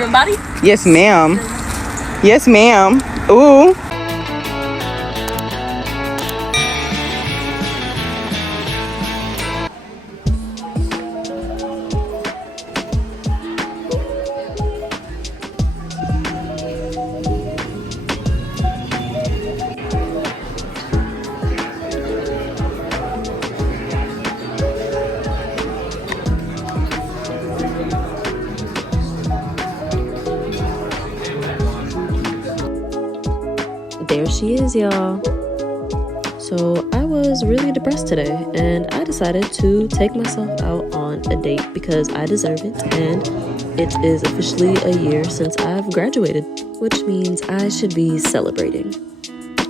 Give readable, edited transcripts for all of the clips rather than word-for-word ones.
your embodied? Yes, ma'am. Yes, ma'am. Ooh. There she is, y'all. So I was really depressed today, and I decided to take myself out on a date because I deserve it, and it is officially a year since I've graduated, which means I should be celebrating.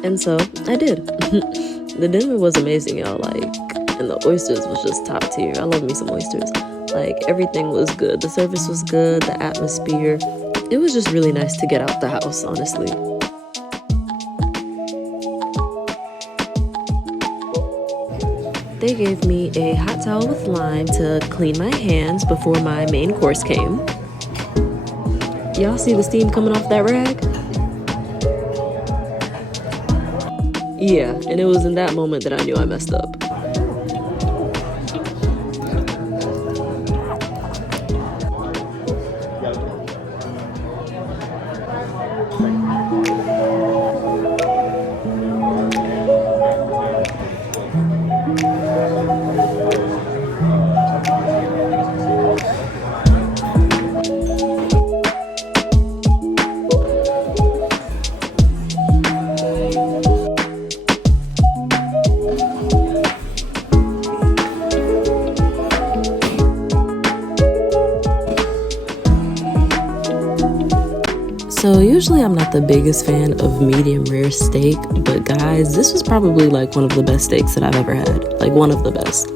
And so I did. The dinner was amazing, y'all, like, and the oysters was just top tier. I love me some oysters. Like, everything was good. The service was good, the atmosphere. It was just really nice to get out the house, honestly. They gave me a hot towel with lime to clean my hands before my main course came. Y'all see the steam coming off that rag? Yeah, and it was in that moment that I knew I messed up. So usually I'm not the biggest fan of medium rare steak, but guys, this was probably like one of the best steaks that I've ever had. Like one of the best.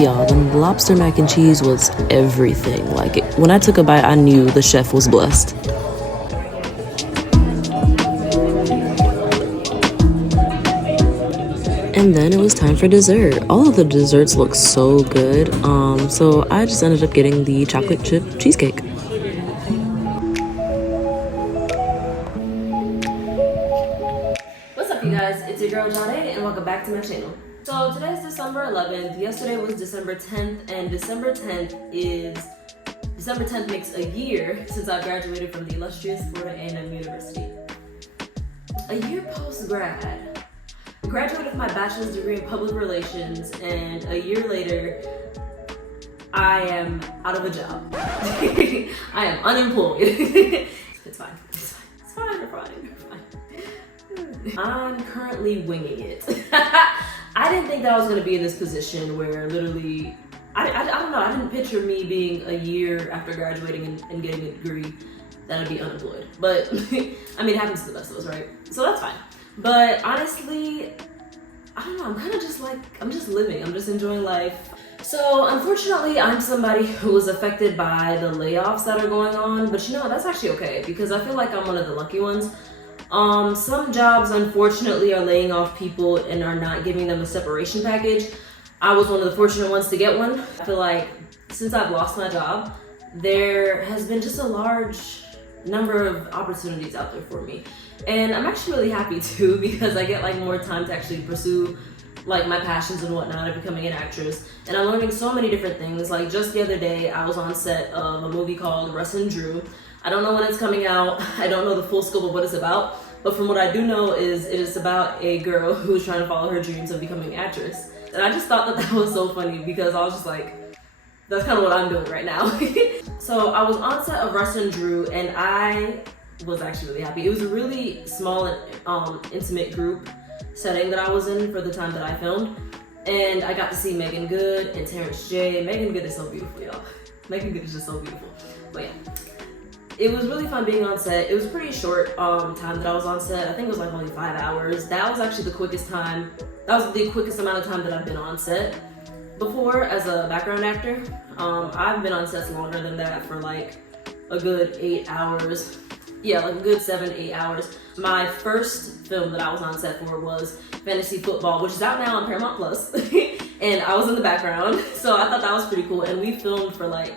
Y'all, the lobster mac and cheese was everything. Like, when I took a bite, I knew the chef was blessed. And then it was time for dessert. All of the desserts looked so good. So I just ended up getting the chocolate chip cheesecake. What's up, you guys? It's your girl Jade, and welcome back to my channel. So today's December 11th. Yesterday was December 10th, and December 10th makes a year since I graduated from the illustrious Florida A&M University. A year post-grad. Graduated with my bachelor's degree in public relations, and a year later, I am out of a job. I am unemployed. It's fine. It's fine. It's fine. You're fine. You're fine. I'm currently winging it. I didn't think that I was going to be in this position where literally, I don't know, I didn't picture me being a year after graduating and getting a degree that I'd be unemployed. But, I mean, it happens to the best of us, right? So that's fine. But honestly, I don't know, I'm kind of just like, I'm just living. I'm just enjoying life. So unfortunately, I'm somebody who was affected by the layoffs that are going on. But you know, that's actually okay because I feel like I'm one of the lucky ones. Some jobs, unfortunately, are laying off people and are not giving them a separation package. I was one of the fortunate ones to get one. I feel like since I've lost my job, there has been just a large number of opportunities out there for me. And I'm actually really happy too because I get like more time to actually pursue like my passions and whatnot of becoming an actress. And I'm learning so many different things. Like just the other day, I was on set of a movie called Russ and Drew. I don't know when it's coming out. I don't know the full scope of what it's about. But from what I do know is it is about a girl who's trying to follow her dreams of becoming an actress. And I just thought that that was so funny because I was just like, that's kind of what I'm doing right now. So I was on set of Russ and Drew and I was actually really happy. It was a really small and intimate group setting that I was in for the time that I filmed. And I got to see Megan Good and Terrence J. Megan Good is so beautiful, y'all. Megan Good is just so beautiful. But yeah, it was really fun being on set. It was a pretty short time that I was on set. I think it was like only 5 hours. That was actually the quickest time. That was the quickest amount of time that I've been on set before as a background actor. I've been on sets longer than that for like a good 8 hours. Yeah, like a good 7-8 hours. My first film that I was on set for was Fantasy Football, which is out now on Paramount Plus. And I was in the background, so I thought that was pretty cool. And we filmed for like,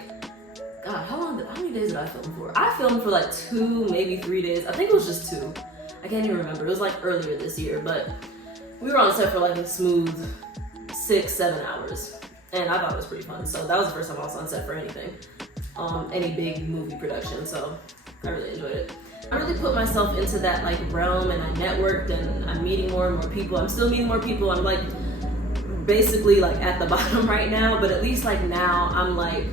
God, how many days did I film for? I filmed for like 2, maybe 3 days. I think it was just 2. I can't even remember. It was like earlier this year, but we were on set for like a smooth 6-7 hours. And I thought it was pretty fun. So that was the first time I was on set for anything, any big movie production. So I really enjoyed it. I really put myself into that like realm, and I networked, and I'm meeting more and more people. I'm still meeting more people. I'm like basically like at the bottom right now, but at least like now I'm like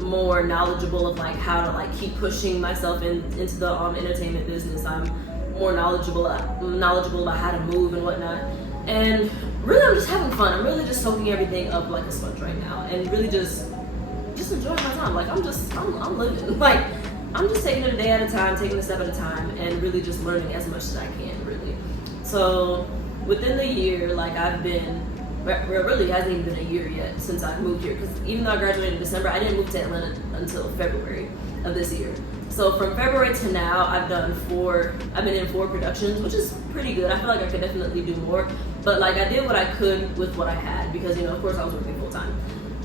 more knowledgeable of like how to like keep pushing myself into the entertainment business. I'm more knowledgeable about how to move and whatnot. And really, I'm just having fun. I'm really just soaking everything up like a sponge right now, and really just enjoying my time. Like I'm living. Like I'm just taking it a day at a time, taking a step at a time, and really just learning as much as I can, really. So within the year, like I've been, really hasn't even been a year yet since I moved here, because even though I graduated in December, I didn't move to Atlanta until February of this year. So from February to now, I've been in 4 productions, which is pretty good. I feel like I could definitely do more, but like I did what I could with what I had, because of course I was working full time.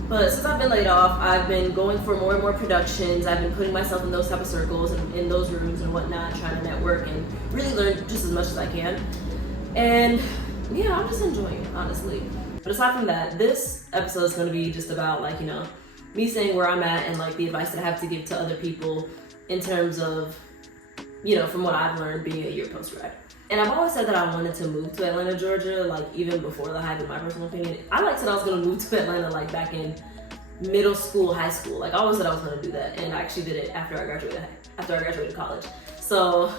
But since I've been laid off, I've been going for more and more productions. I've been putting myself in those type of circles and in those rooms and whatnot, trying to network and really learn just as much as I can. And yeah, I'm just enjoying it, honestly. But aside from that, this episode is going to be just about like, me saying where I'm at and like the advice that I have to give to other people in terms of, from what I've learned being a year post-grad. And I've always said that I wanted to move to Atlanta, Georgia, like even before the hype, in my personal opinion. I like said I was gonna move to Atlanta like back in middle school, high school. Like I always said I was gonna do that, and I actually did it after I graduated college. So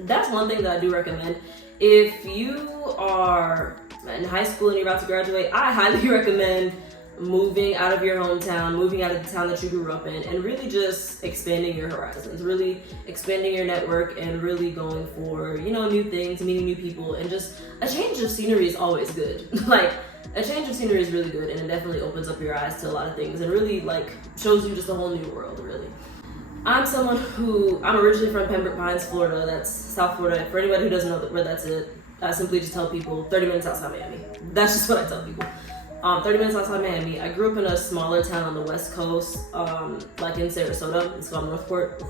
that's one thing that I do recommend. If you are in high school and you're about to graduate, I highly recommend moving out of your hometown, moving out of the town that you grew up in, and really just expanding your horizons, really expanding your network, and really going for, new things, meeting new people, and just a change of scenery is always good. Like a change of scenery is really good, and it definitely opens up your eyes to a lot of things and really like shows you just a whole new world, really. I'm originally from Pembroke Pines, Florida. That's South Florida. For anybody who doesn't know where that's at, I simply just tell people 30 minutes outside Miami. That's just what I tell people. 30 minutes outside Miami. I grew up in a smaller town on the West Coast, like in Sarasota. It's called Northport.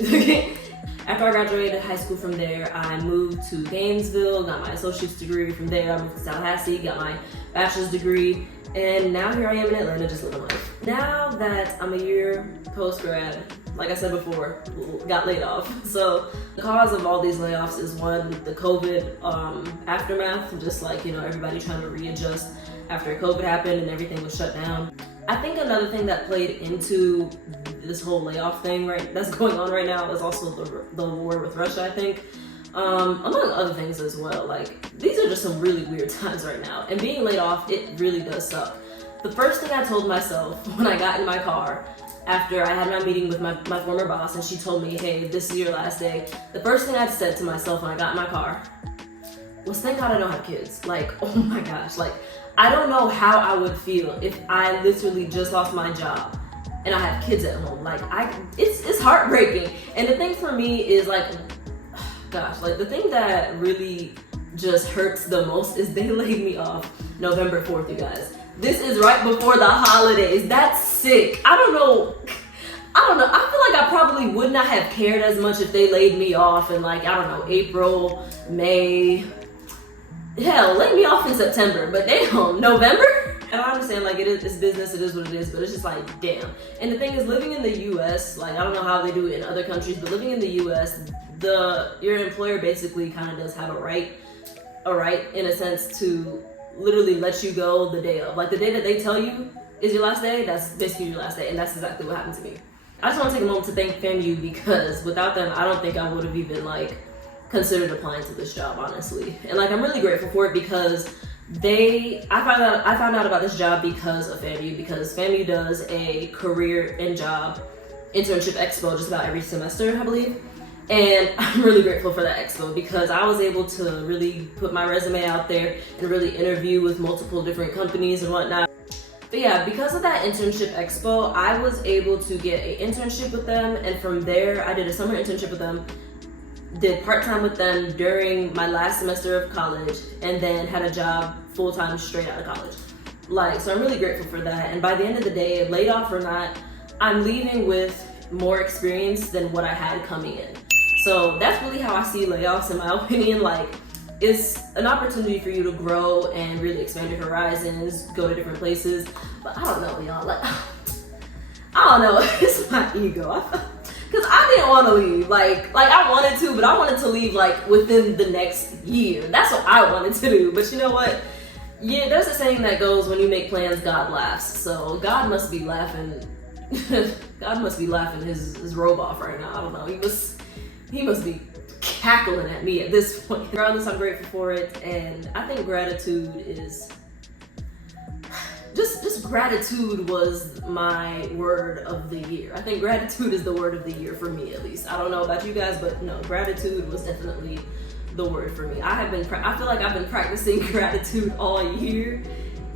After I graduated high school from there, I moved to Gainesville, got my associate's degree. From there, I moved to Tallahassee, got my bachelor's degree, and now here I am in Atlanta, just living life. Now that I'm a year post-grad, like I said before, got laid off. So the cause of all these layoffs is one, the COVID aftermath, just like, everybody trying to readjust after COVID happened and everything was shut down. I think another thing that played into this whole layoff thing that's going on right now is also the war with Russia, I think. Among other things as well. Like, these are just some really weird times right now. And being laid off, it really does suck. The first thing I told myself when I got in my car, after I had my meeting with my former boss and she told me, hey, this is your last day, the first thing I said to myself when I got in my car was, thank God I don't have kids. Like, oh my gosh, like, I don't know how I would feel if I literally just lost my job and I have kids at home. Like, it's heartbreaking. And the thing for me is like, gosh, like the thing that really just hurts the most is they laid me off November 4th, you guys. This is right before the holidays. That's sick. I don't know. I feel like I probably would not have cared as much if they laid me off in like, I don't know, April, May. Hell, laid me off in September, but damn, November? And I understand, like, it's business, it is what it is, but it's just like, damn. And the thing is, living in the US, like, I don't know how they do it in other countries, but living in the US, your employer basically kind of does have a right in a sense to literally let you go the day of. Like, the day that they tell you is your last day, that's basically your last day, and that's exactly what happened to me. I just want to take a moment to thank FAMU, because without them, I don't think I would have even, like, considered applying to this job, honestly. And like, I'm really grateful for it, because I found out about this job because of FAMU, because FAMU does a career and job internship expo just about every semester, I believe. And I'm really grateful for that expo because I was able to really put my resume out there and really interview with multiple different companies and whatnot. But yeah, because of that internship expo, I was able to get an internship with them, and from there I did a summer internship with them, did part-time with them during my last semester of college, and then had a job full-time straight out of college. So I'm really grateful for that. And by the end of the day, laid off or not, I'm leaving with more experience than what I had coming in. So that's really how I see layoffs, in my opinion. It's an opportunity for you to grow and really expand your horizons, go to different places. But I don't know, y'all. I don't know. It's my ego. Because I didn't want to leave. I wanted to, but I wanted to leave within the next year. That's what I wanted to do. But you know what? Yeah, there's a saying that goes, when you make plans, God laughs. So God must be laughing. God must be laughing his robe off right now. I don't know. He must be cackling at me at this point. Regardless, I'm grateful for it, and I think gratitude is just gratitude was my word of the year. I think gratitude is the word of the year for me, at least. I don't know about you guys, but no, gratitude was definitely the word for me. I feel like I've been practicing gratitude all year.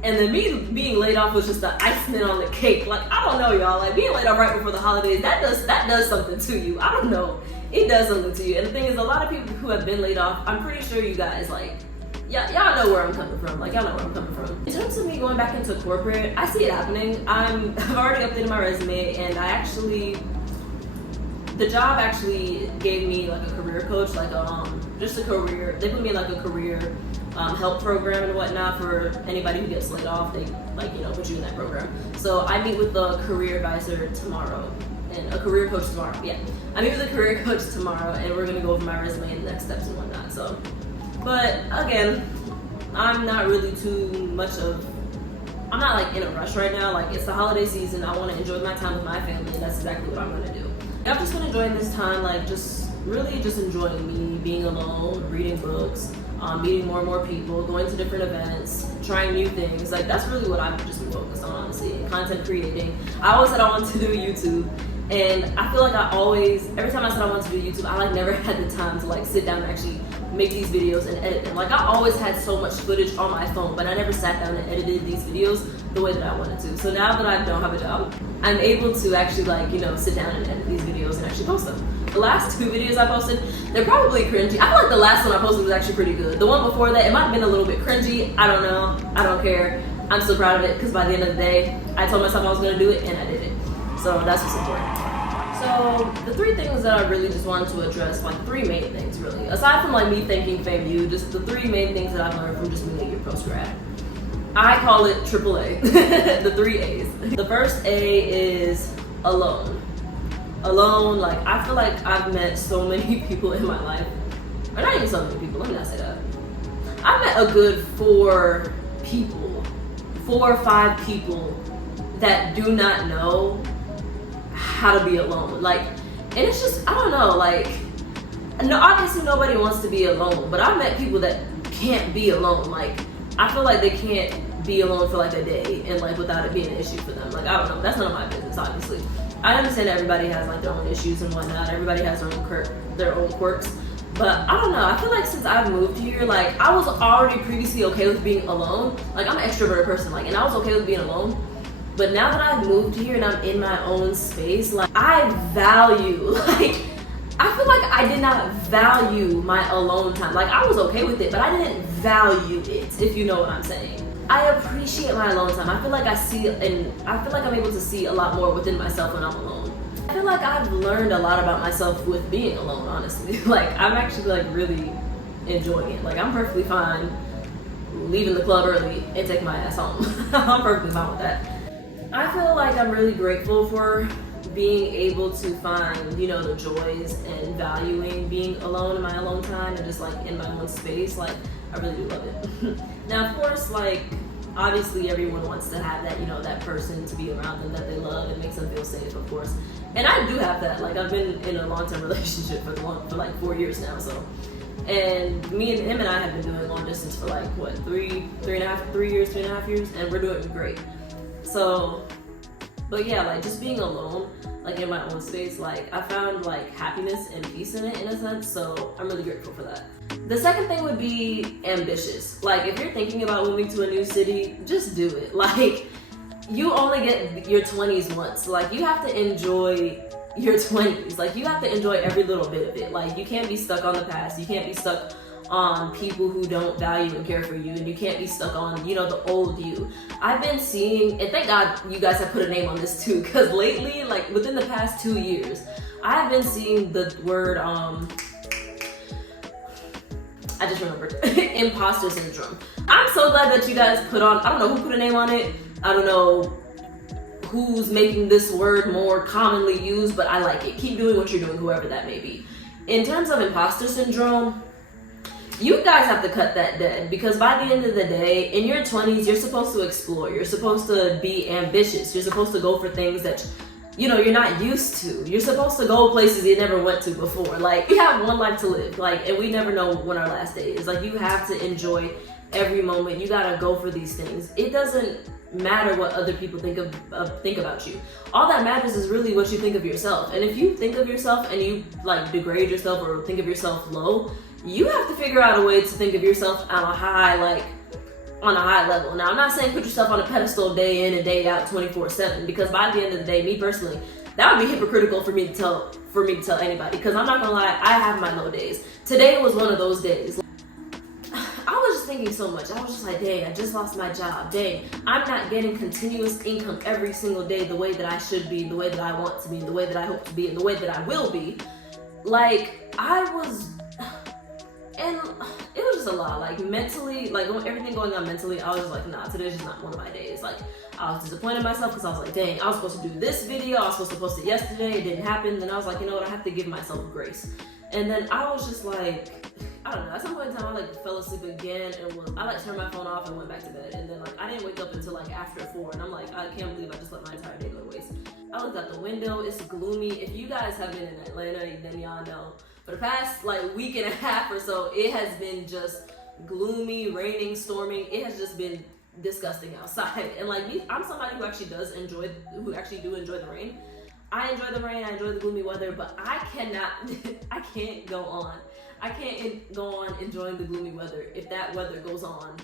And then me being laid off was just the icing on the cake. I don't know, y'all. Being laid off right before the holidays, that does something to you. I don't know. It does something to you. And the thing is, a lot of people who have been laid off, I'm pretty sure you guys, y'all know where I'm coming from. Y'all know where I'm coming from. In terms of me going back into corporate, I see it happening. I've already updated my resume, and the job actually gave me a career coach, they put me in a career help program and whatnot for anybody who gets laid off. They put you in that program. So I meet with the career advisor tomorrow and a career coach tomorrow. Yeah, I meet with a career coach tomorrow, and we're gonna go over my resume and next steps and whatnot. So, but again, I'm not really I'm not in a rush right now. It's the holiday season. I want to enjoy my time with my family, and that's exactly what I'm gonna do. I've just been enjoying this time, just enjoying me, being alone, reading books, meeting more and more people, going to different events, trying new things. That's really what I've just been focused on, honestly. Content creating. I always said I wanted to do YouTube, and I feel like every time I said I wanted to do YouTube, I never had the time to sit down and actually make these videos and edit them. I always had so much footage on my phone, but I never sat down and edited these videos the way that I wanted to. So now that I don't have a job, I'm able to actually sit down and edit these videos and actually post them. The last 2 videos I posted, they're probably cringy. I feel like the last one I posted was actually pretty good. The one before that, it might have been a little bit cringy. I don't know. I don't care. I'm still proud of it because by the end of the day, I told myself I was going to do it and I did it. So that's what's important. So the 3 things that I really just wanted to address, 3 main things really. Aside from me thanking FAMU, just the 3 main things that I've learned from just being a year post-grad. I call it AAA, the 3 A's. The first A is alone. Alone, I feel like I've met so many people in my life. Or not even so many people, let me not say that. I've met a good 4 or 5 people that do not know how to be alone. And it's just, I don't know, no, obviously nobody wants to be alone, but I've met people that can't be alone. I feel like they can't be alone for a day and without it being an issue for them. I don't know, that's none of my business, obviously. I understand everybody has their own issues and whatnot. Everybody has their own quirks. But I don't know, I feel like since I've moved here, I was already previously okay with being alone. I'm an extroverted person, and I was okay with being alone. But now that I've moved here and I'm in my own space, I value, I feel like I did not value my alone time. I was okay with it, but I didn't value it, if you know what I'm saying. I appreciate my alone time. I feel like I feel like I'm able to see a lot more within myself when I'm alone. I feel like I've learned a lot about myself with being alone, honestly. I'm actually really enjoying it. I'm perfectly fine leaving the club early and taking my ass home. I'm perfectly fine with that. I feel like I'm really grateful for being able to find, the joys and valuing being alone in my alone time and just in my own space. I really do love it. Now, of course, obviously everyone wants to have that, that person to be around them that they love and makes them feel safe, of course. And I do have that. I've been in a long-term relationship for 4 years now, so And him and I have been doing long distance for like what, 3 and a half years, and we're doing great. So, but yeah, like just being alone, like in my own space, like I found like happiness and peace in it in a sense. So I'm really grateful for that. The second thing would be ambitious. Like if you're thinking about moving to a new city, just do it. Like you only get your 20s once. Like you have to enjoy your 20s. Like you have to enjoy every little bit of it. Like you can't be stuck on the past. You can't be stuck on people who don't value and care for you, and you can't be stuck on, you know, the old you. I've been seeing, and thank God you guys have put a name on this too, because lately, like within the past 2 years, I've been seeing the word I just remembered imposter syndrome. I'm so glad that you guys put on, I don't know who put a name on it, I don't know who's making this word more commonly used, but I like it. Keep doing what you're doing, whoever that may be. In terms of imposter syndrome, you guys have to cut that dead, because by the end of the day, in your 20s, you're supposed to explore. You're supposed to be ambitious. You're supposed to go for things that, you know, you're not used to. You're supposed to go places you never went to before. Like, you have one life to live, like, and we never know when our last day is. Like, you have to enjoy every moment. You gotta go for these things. It doesn't matter what other people think about you. All that matters is really what you think of yourself. And if you think of yourself and you like degrade yourself or think of yourself low, you have to figure out a way to think of yourself on a high level. Now, I'm not saying put yourself on a pedestal day in and day out 24/7, because by the end of the day, me personally, that would be hypocritical for me to tell anybody, because I'm not gonna lie, I have my low days. Today was one of those days. I was just thinking so much. I was just like, dang, I just lost my job. Dang, I'm not getting continuous income every single day the way that I should be, the way that I want to be, the way that I hope to be, and the way that I will be. Like, and it was just a lot. Like mentally, like everything going on mentally, I was like, nah, today's just not one of my days. Like I was disappointed in myself, because I was like, dang, I was supposed to do this video, I was supposed to post it yesterday, it didn't happen. Then I was like, you know what, I have to give myself grace. And then I was just like, I don't know, at some point in time I like fell asleep again, and I like turned my phone off and went back to bed. And then like I didn't wake up until like after 4, and I'm like, I can't believe I just let my entire day go to waste. I looked out the window, it's gloomy. If you guys have been in Atlanta, then y'all know. For the past like week and a half or so, it has been just gloomy, raining, storming. It has just been disgusting outside. And like me, I'm somebody who actually do enjoy the rain. I enjoy the rain, I enjoy the gloomy weather, but I can't go on enjoying the gloomy weather if that weather goes on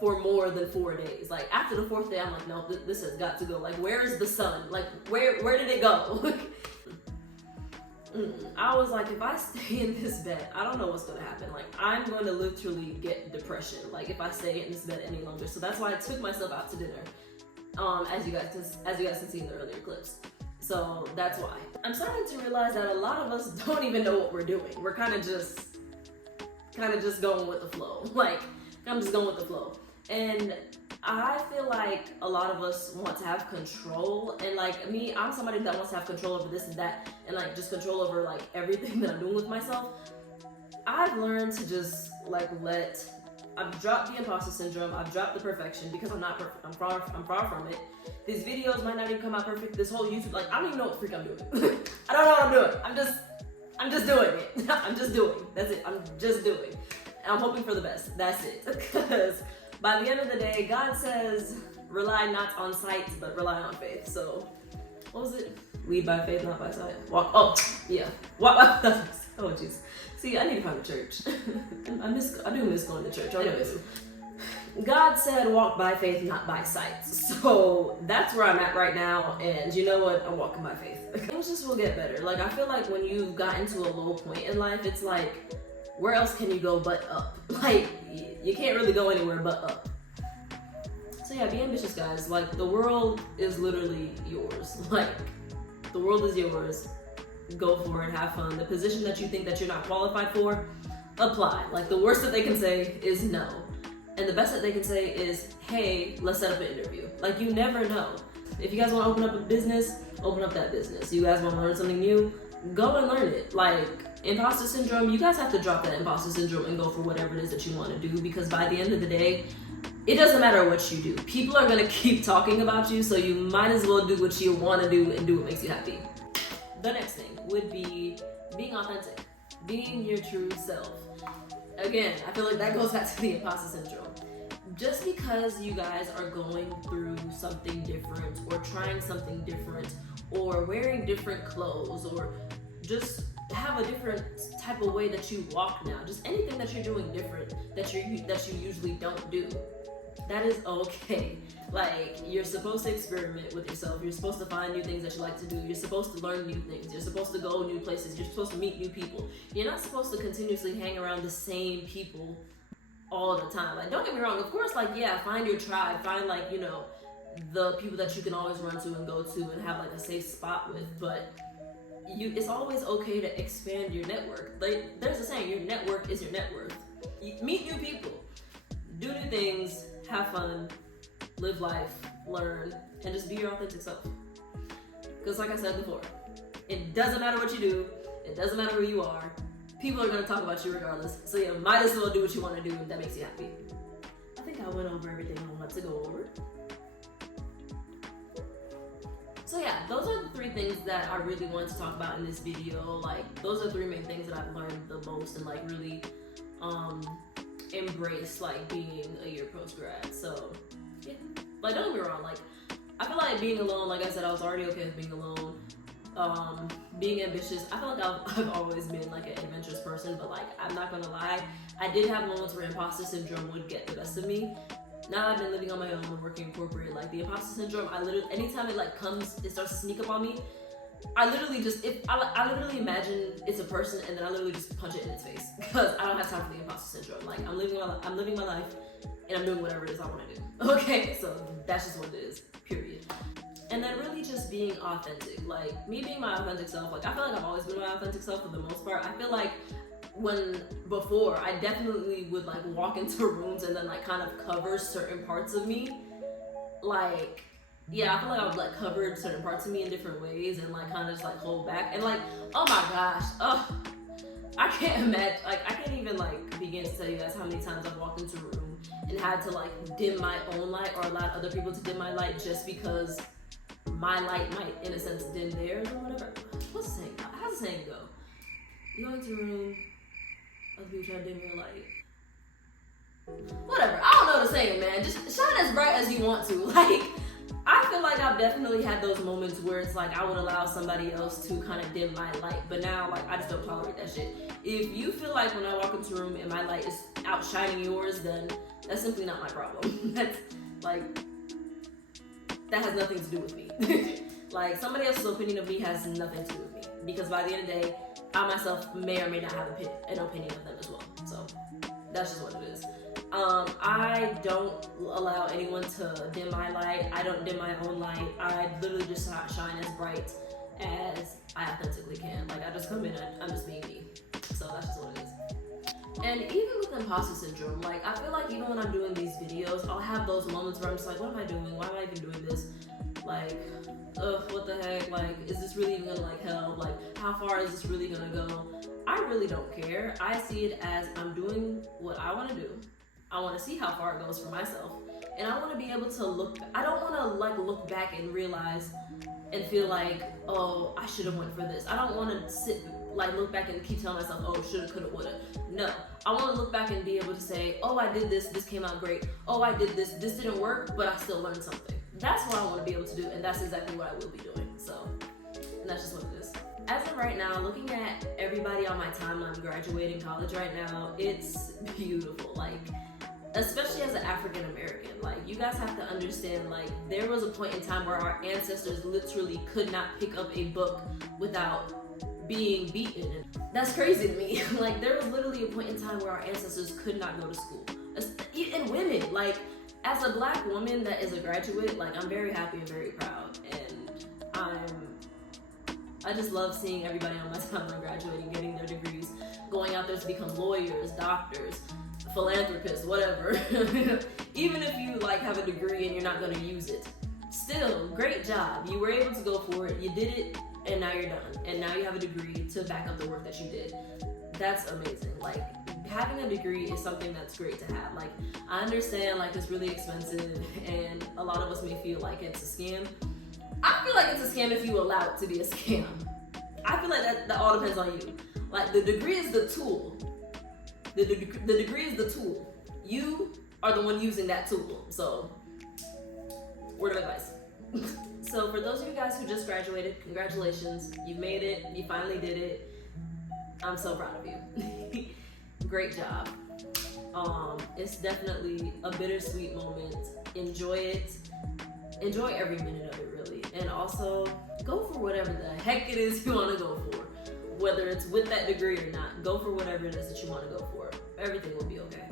for more than 4 days. Like after the 4th day, I'm like, no, this has got to go. Like, where is the sun? Like, where did it go? I was like, if I stay in this bed, I don't know what's gonna happen. Like, I'm going to literally get depression, like if I stay in this bed any longer. So that's why I took myself out to dinner, as you guys can see in the earlier clips. So that's why. I'm starting to realize that a lot of us don't even know what we're doing. We're kind of just going with the flow. Like, I'm just going with the flow. And I feel like a lot of us want to have control, and like me, I'm somebody that wants to have control over this and that, and like just control over like everything that I'm doing with myself. I've learned to just like I've dropped the imposter syndrome, I've dropped the perfection, because I'm not perfect, I'm far from it. These videos might not even come out perfect, this whole YouTube, like I don't even know what the freak I'm doing. I don't know what I'm doing, I'm just doing it. I'm just doing, that's it, I'm just doing. And I'm hoping for the best, that's it. Because by the end of the day, God says, rely not on sight, but rely on faith. So, what was it? Lead by faith, not by sight. Walk by oh, jeez. See, I need to find a church. I do miss going to church. Anyways, God said, walk by faith, not by sight. So, that's where I'm at right now. And you know what? I'm walking by faith. Things just will get better. Like, I feel like when you've got into a low point in life, it's like, where else can you go but up? Like, you can't really go anywhere but up. So yeah, be ambitious, guys. Like, the world is literally yours. Like, the world is yours. Go for it, have fun. The position that you think that you're not qualified for, apply. Like, the worst that they can say is no. And the best that they can say is, hey, let's set up an interview. Like, you never know. If you guys want to open up a business, open up that business. You guys want to learn something new, go and learn it. Like, imposter syndrome, you guys have to drop that imposter syndrome and go for whatever it is that you want to do, because by the end of the day, it doesn't matter what you do. People are going to keep talking about you, so you might as well do what you want to do and do what makes you happy. The next thing would be being authentic, being your true self. again, I feel like that goes back to the imposter syndrome. Just because you guys are going through something different or trying something different or wearing different clothes or just have a different type of way that you walk now, just anything that you're doing different that you usually don't do, that is okay. Like, you're supposed to experiment with yourself. You're supposed to find new things that you like to do. You're supposed to learn new things. You're supposed to go new places. You're supposed to meet new people. You're not supposed to continuously hang around the same people all the time. Like, don't get me wrong, of course, like, yeah, find your tribe, find, like, you know, the people that you can always run to and go to and have like a safe spot with, but it's always okay to expand your network. Like, there's a saying, your network is your net worth. Meet new people, do new things, have fun, live life, learn, and just be your authentic self. Because like I said before, it doesn't matter what you do, it doesn't matter who you are, people are going to talk about you regardless, so you might as well do what you want to do if that makes you happy. I think I went over everything I wanted to go over. So yeah, those are the 3 things that I really wanted to talk about in this video. Like, those are 3 main things that I've learned the most and like really embrace like being a year post-grad. So yeah, like, don't get me wrong, like, I feel like being alone, like I said, I was already okay with being alone. Being ambitious, I feel like I've always been like an adventurous person, but like, I'm not gonna lie, I did have moments where imposter syndrome would get the best of me. Now I've been living on my own and working in corporate, like the imposter syndrome, I literally, anytime it like comes, it starts to sneak up on me, I literally just, I literally imagine it's a person and then I literally just punch it in its face because I don't have time for the imposter syndrome. Like, I'm living my life and I'm doing whatever it is I want to do. Okay, so that's just what it is, period. And then really just being authentic, like me being my authentic self. Like, I feel like I've always been my authentic self for the most part. I feel like before, I definitely would like walk into rooms and then like kind of cover certain parts of me. Like, yeah, I feel like I would like cover certain parts of me in different ways and like kind of just like hold back. And like, oh my gosh, I can't imagine, like, I can't even like begin to tell you guys how many times I've walked into a room and had to like dim my own light or allow other people to dim my light just because my light might, in a sense, dim theirs or whatever. What's the saying? How's the saying go? You go into a room, other people try to dim your light. Whatever, I don't know the saying, man. Just shine as bright as you want to. Like, I feel like I've definitely had those moments where it's like I would allow somebody else to kind of dim my light, but now like I just don't tolerate that shit. If you feel like when I walk into a room and my light is outshining yours, then that's simply not my problem. That's like, that has nothing to do with me. Like, somebody else's opinion of me has nothing to do with me, because by the end of the day, I myself may or may not have an opinion of them as well. So that's just what it is. I don't allow anyone to dim my light. I don't dim my own light. I literally just shine as bright as I authentically can. Like, I just come in and I'm just being me. So that's just what it is. And even with imposter syndrome, like, I feel like even when I'm doing these videos, I'll have those moments where I'm just like, what am I doing? Why am I even doing this? Like, what the heck? Like, is this really even gonna like help? Like, how far is this really gonna go? I really don't care. I see it as I'm doing what I want to do. I want to see how far it goes for myself, and I want to be able to look. I don't want to like look back and realize and feel like, oh, I should have went for this. I don't want to look back and keep telling myself, oh, shoulda, coulda, woulda. No, I want to look back and be able to say, oh, I did this came out great. Oh, I did this didn't work, but I still learned something. That's what I want to be able to do, and that's exactly what I will be doing. So, and that's just what it is. As of right now, looking at everybody on my timeline graduating college right now, it's beautiful. Like, especially as an African American, like, you guys have to understand, like, there was a point in time where our ancestors literally could not pick up a book without being beaten. That's crazy to me. Like, there was literally a point in time where our ancestors could not go to school. And women, like, as a Black woman that is a graduate, like, I'm very happy and very proud, and I just love seeing everybody on my timeline graduating, getting their degrees, going out there to become lawyers, doctors, philanthropists, whatever. Even if you like have a degree and you're not going to use it, still, great job. You were able to go for it, you did it, and now you're done. And now you have a degree to back up the work that you did. That's amazing. Like, having a degree is something that's great to have. Like, I understand, like, it's really expensive and a lot of us may feel like it's a scam. I feel like it's a scam if you allow it to be a scam. I feel like that all depends on you. Like, the degree is the tool. The degree is the tool. You are the one using that tool. So, word of advice. So for those of you guys who just graduated, congratulations. You made it. You finally did it. I'm so proud of you. Great job. It's definitely a bittersweet moment. Enjoy it. Enjoy every minute of it, really. And also, go for whatever the heck it is you want to go for. Whether it's with that degree or not, go for whatever it is that you want to go for. Everything will be okay.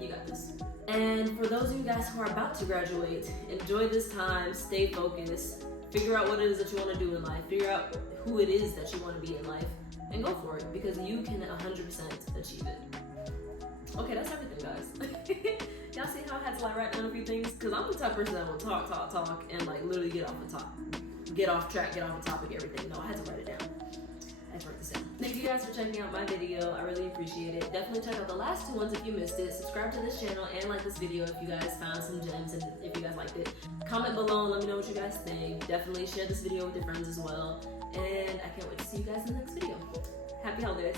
You got this. And for those of you guys who are about to graduate, enjoy this time, stay focused, figure out what it is that you want to do in life, figure out who it is that you want to be in life, and go for it, because you can 100% achieve it. Okay, that's everything, guys. Y'all see how I had to like write down a few things? Because I'm the type of person that will talk, and like literally get off track, get off the topic, everything. No, I had to write it down. I had to write this down. Thank you guys for checking out my video. I really appreciate it. Definitely check out the last two ones if you missed it. Subscribe to this channel and like this video if you guys found some gems and if you guys liked it. Comment below and let me know what you guys think. Definitely share this video with your friends as well. And I can't wait to see you guys in the next video. Happy holidays.